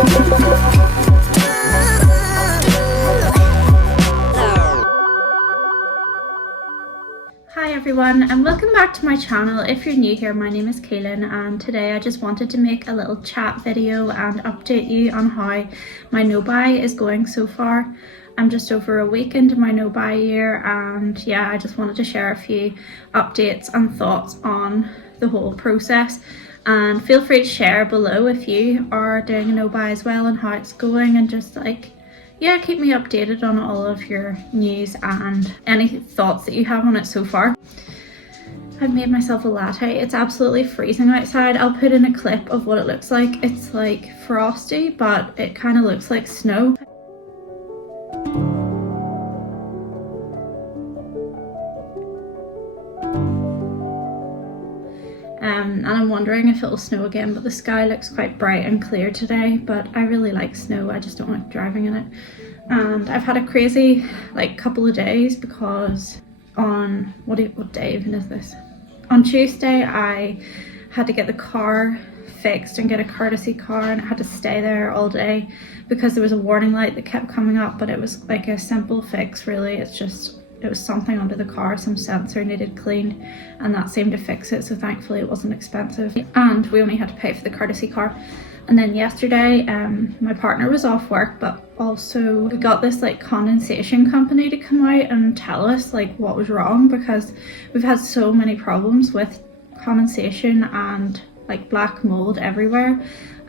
Hi everyone and welcome back to my channel. If you're new here, my name is Kaylin and today I just wanted to make a little chat video and update you on how my no-buy is going so far. I'm just over a week into my no-buy year and yeah, I just wanted to share a few updates and thoughts on the whole process, and feel free to share below if you are doing a no-buy as well and how it's going, and just like, yeah, keep me updated on all of your news and any thoughts that you have on it so far. I've made myself a latte. It's absolutely freezing outside. I'll put in a clip of what it looks like. It's like frosty, but it kind of looks like snow. And I'm wondering if it'll snow again, but the sky looks quite bright and clear today, but I really like snow. I just don't like driving in it. And I've had a crazy couple of days because on what day even is this? On Tuesday I had to get the car fixed and get a courtesy car, and I had to stay there all day because there was a warning light that kept coming up, but it was like a simple fix really. It was something under the car, some sensor needed cleaned, and that seemed to fix it, so thankfully it wasn't expensive. And we only had to pay for the courtesy car. And then yesterday, my partner was off work, but also we got this condensation company to come out and tell us what was wrong, because we've had so many problems with condensation and black mold everywhere.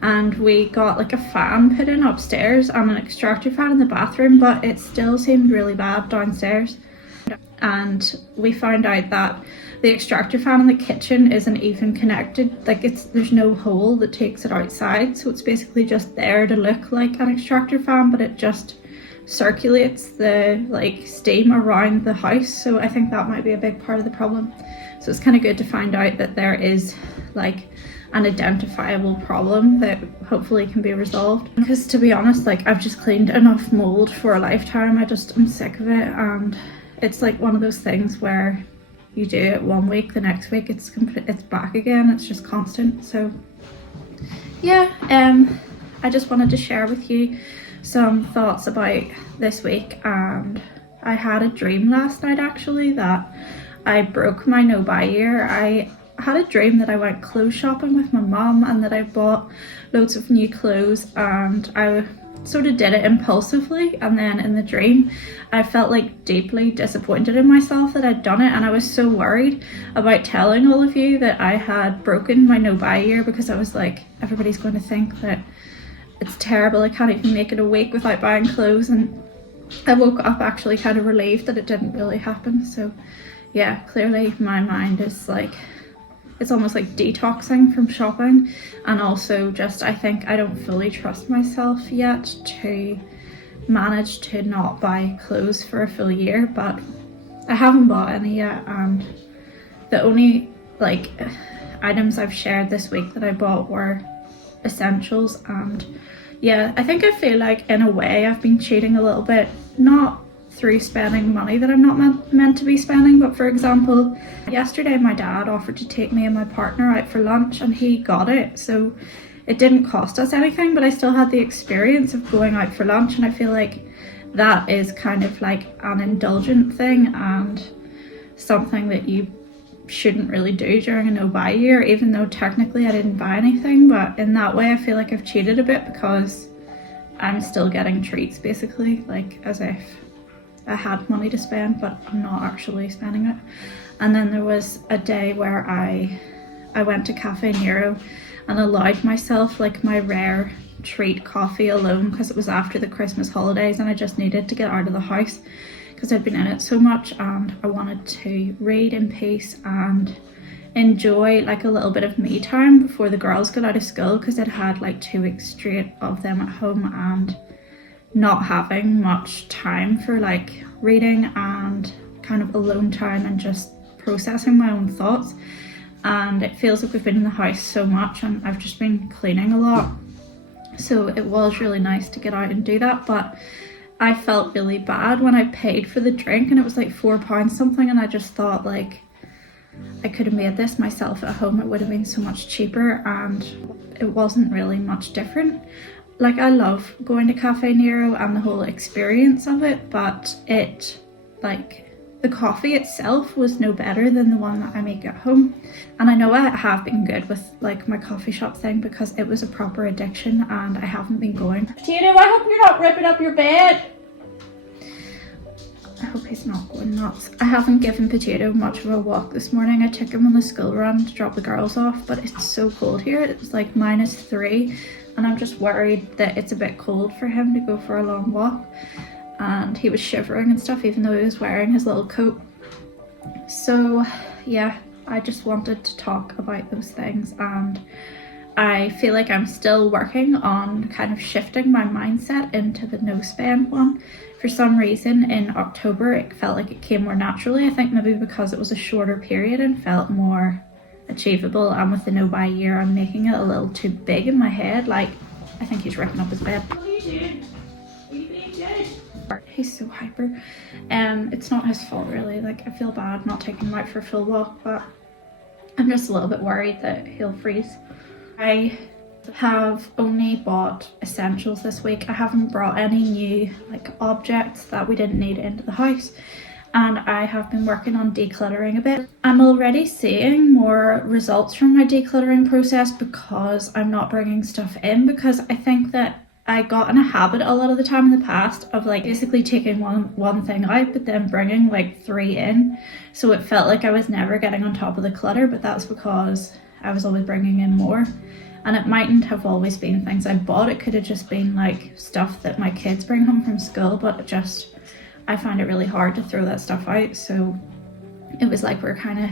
And we got a fan put in upstairs and an extractor fan in the bathroom, but it still seemed really bad downstairs. And we found out that the extractor fan in the kitchen isn't even connected. There's no hole that takes it outside, so it's basically just there to look like an extractor fan, but it just circulates the steam around the house. So I think that might be a big part of the problem. So it's kind of good to find out that there is an identifiable problem that hopefully can be resolved, because to be honest, I've just cleaned enough mold for a lifetime. I'm sick of it, and it's one of those things where you do it one week, the next week it's back again. It's just constant. So yeah, I just wanted to share with you some thoughts about this week. And I had a dream last night actually that I broke my no-buy year. I had a dream that I went clothes shopping with my mum and that I bought loads of new clothes, and I sort of did it impulsively, and then in the dream I felt deeply disappointed in myself that I'd done it, and I was so worried about telling all of you that I had broken my no-buy year, because I was everybody's going to think that it's terrible, I can't even make it a week without buying clothes. And I woke up actually kind of relieved that it didn't really happen. So yeah, clearly my mind is it's almost detoxing from shopping, and also just I think I don't fully trust myself yet to manage to not buy clothes for a full year. But I haven't bought any yet, and the only items I've shared this week that I bought were essentials. And yeah, I think I feel in a way I've been cheating a little bit, not through spending money that I'm not meant to be spending, but for example, yesterday my dad offered to take me and my partner out for lunch, and he got it, so it didn't cost us anything, but I still had the experience of going out for lunch. And I feel that is kind of an indulgent thing, and something that you shouldn't really do during a no-buy year, even though technically I didn't buy anything. But in that way I feel I've cheated a bit, because I'm still getting treats basically, as if I had money to spend, but I'm not actually spending it. And then there was a day where I went to Cafe Nero and allowed myself my rare treat coffee alone, because it was after the Christmas holidays and I just needed to get out of the house because I'd been in it so much, and I wanted to read in peace and enjoy a little bit of me time before the girls got out of school, because I'd had 2 weeks straight of them at home and not having much time for reading and kind of alone time and just processing my own thoughts. And it feels like we've been in the house so much, and I've just been cleaning a lot, so it was really nice to get out and do that. But I felt really bad when I paid for the drink, and it was £4 something, and I just thought I could have made this myself at home. It would have been so much cheaper, and it wasn't really much different. like I love going to Cafe Nero and the whole experience of it, but it, like, the coffee itself was no better than the one that I make at home. And I know I have been good with like my coffee shop thing because it was a proper addiction and I haven't been going. Tito, I hope you're not ripping up your bed. I hope he's not going nuts. I haven't given Potato much of a walk this morning. I took him on the school run to drop the girls off, but it's so cold here. It's like -3 and I'm just worried that it's a bit cold for him to go for a long walk. And he was shivering and stuff even though he was wearing his little coat. So yeah, I just wanted to talk about those things, and I feel like I'm still working on kind of shifting my mindset into the no spend one. For some reason in October it felt like it came more naturally. I think maybe because it was a shorter period and felt more achievable, and with the no buy year I'm making it a little too big in my head. Like, I think he's ripping up his bed. What are you doing? Are you being good? He's so hyper. It's not his fault really. Like, I feel bad not taking him out for a full walk, but I'm just a little bit worried that he'll freeze. I have only bought essentials this week. I haven't brought any new like objects that we didn't need into the house, and I have been working on decluttering a bit. I'm already seeing more results from my decluttering process because I'm not bringing stuff in, because I think that I got in a habit a lot of the time in the past of like basically taking one thing out but then bringing like 3 in, so it felt like I was never getting on top of the clutter, but that's because I was always bringing in more. And it mightn't have always been things I bought, it could have just been like stuff that my kids bring home from school, but I find it really hard to throw that stuff out, so it was like we're kind of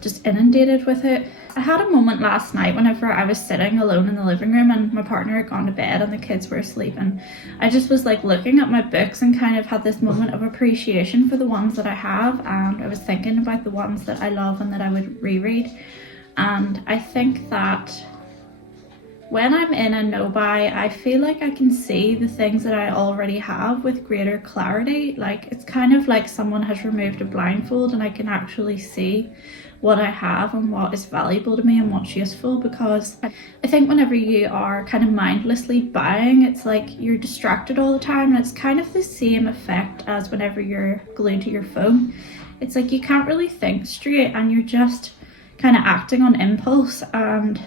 just inundated with it. I had a moment last night whenever I was sitting alone in the living room and my partner had gone to bed and the kids were asleep, and I just was like looking at my books and kind of had this moment of appreciation for the ones that I have, and I was thinking about the ones that I love and that I would reread. And I think that when I'm in a no buy, I feel like I can see the things that I already have with greater clarity. Like, it's kind of like someone has removed a blindfold and I can actually see what I have and what is valuable to me and what's useful, because I think whenever you are kind of mindlessly buying, it's like you're distracted all the time, and it's kind of the same effect as whenever you're glued to your phone. It's like you can't really think straight and you're just kind of acting on impulse, and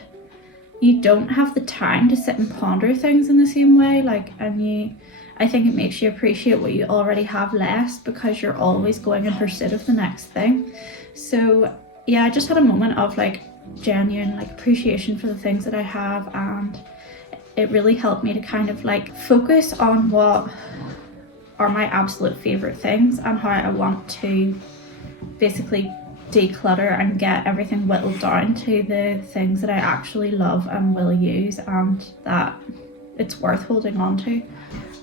you don't have the time to sit and ponder things in the same way. Like, I think it makes you appreciate what you already have less because you're always going in pursuit of the next thing. So yeah, I just had a moment of like genuine like appreciation for the things that I have, and it really helped me to kind of like focus on what are my absolute favorite things and how I want to basically declutter and get everything whittled down to the things that I actually love and will use and that it's worth holding on to.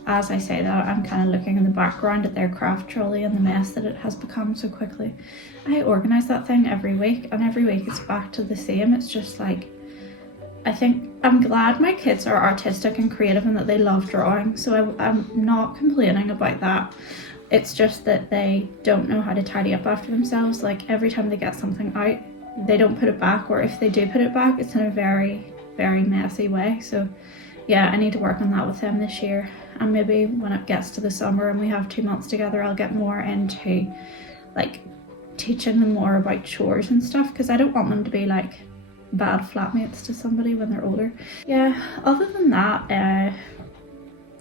As I say that, I'm kind of looking in the background at their craft trolley and the mess that it has become so quickly. I organise that thing every week, and every week it's back to the same. It's just like, I think I'm glad my kids are artistic and creative and that they love drawing, so I'm not complaining about that. It's just that they don't know how to tidy up after themselves. Like, every time they get something out, they don't put it back, or if they do put it back, it's in a very, very messy way. So yeah, I need to work on that with them this year. And maybe when it gets to the summer and we have 2 months together, I'll get more into like teaching them more about chores and stuff, because I don't want them to be like bad flatmates to somebody when they're older. Yeah, other than that,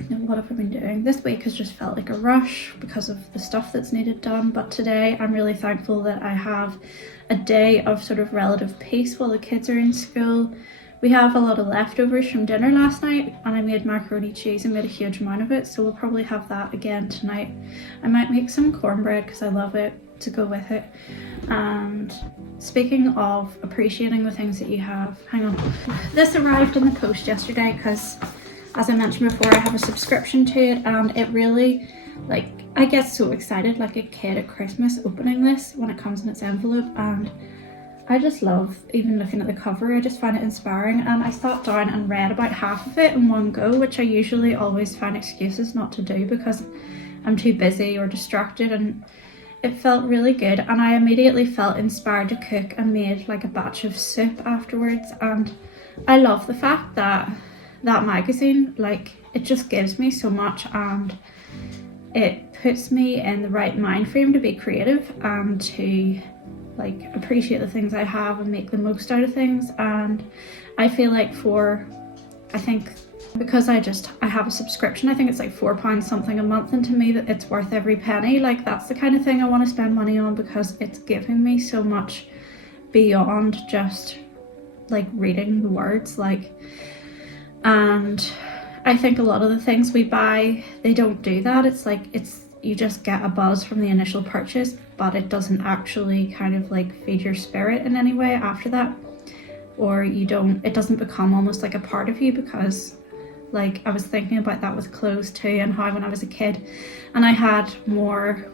what have I been doing? This week has just felt like a rush because of the stuff that's needed done, but today I'm really thankful that I have a day of sort of relative peace while the kids are in school. We have a lot of leftovers from dinner last night, and I made macaroni cheese and made a huge amount of it, so we'll probably have that again tonight. I might make some cornbread because I love it to go with it. And speaking of appreciating the things that you have, hang on. This arrived in the post yesterday because, as I mentioned before, I have a subscription to it, and it really, like, I get so excited like a kid at Christmas opening this when it comes in its envelope, and I just love even looking at the cover. I just find it inspiring, and I sat down and read about half of it in one go, which I usually always find excuses not to do because I'm too busy or distracted, and it felt really good, and I immediately felt inspired to cook and made like a batch of soup afterwards. And I love the fact that that magazine, like it just gives me so much, and it puts me in the right mind frame to be creative and to like appreciate the things I have and make the most out of things. And I feel like I think because I have a subscription, I think it's like £4 something a month, and to me that it's worth every penny. Like that's the kind of thing I want to spend money on, because it's giving me so much beyond just like reading the words. Like, and I think a lot of the things we buy, they don't do that. It's like you just get a buzz from the initial purchase, but it doesn't actually kind of like feed your spirit in any way after that, or it doesn't become almost like a part of you. Because like I was thinking about that with clothes too, and how when I was a kid and I had more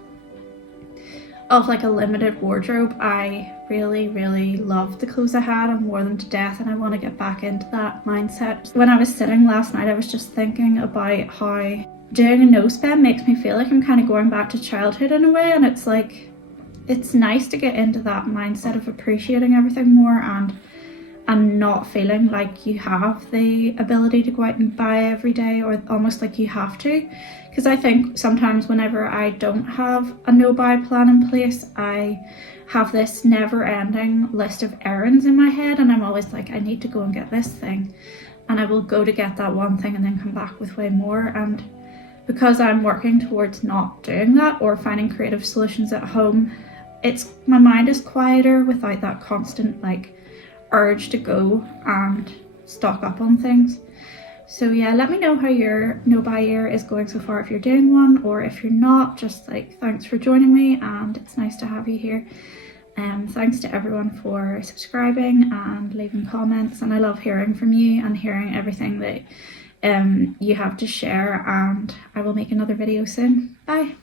of like a limited wardrobe, I really loved the clothes I had and wore them to death, and I want to get back into that mindset. When I was sitting last night, I was just thinking about how doing a no spend makes me feel like I'm kind of going back to childhood in a way, and it's like it's nice to get into that mindset of appreciating everything more, and not feeling like you have the ability to go out and buy every day, or almost like you have to. Because I think sometimes whenever I don't have a no buy plan in place, I have this never ending list of errands in my head, and I'm always like, I need to go and get this thing, and I will go to get that one thing and then come back with way more. And because I'm working towards not doing that, or finding creative solutions at home, my mind is quieter without that constant like urge to go and stock up on things. So yeah, let me know how your no buy year is going so far, if you're doing one, or if you're not. Just like, thanks for joining me, and it's nice to have you here. Thanks to everyone for subscribing and leaving comments, and I love hearing from you and hearing everything that you have to share, and I will make another video soon. Bye.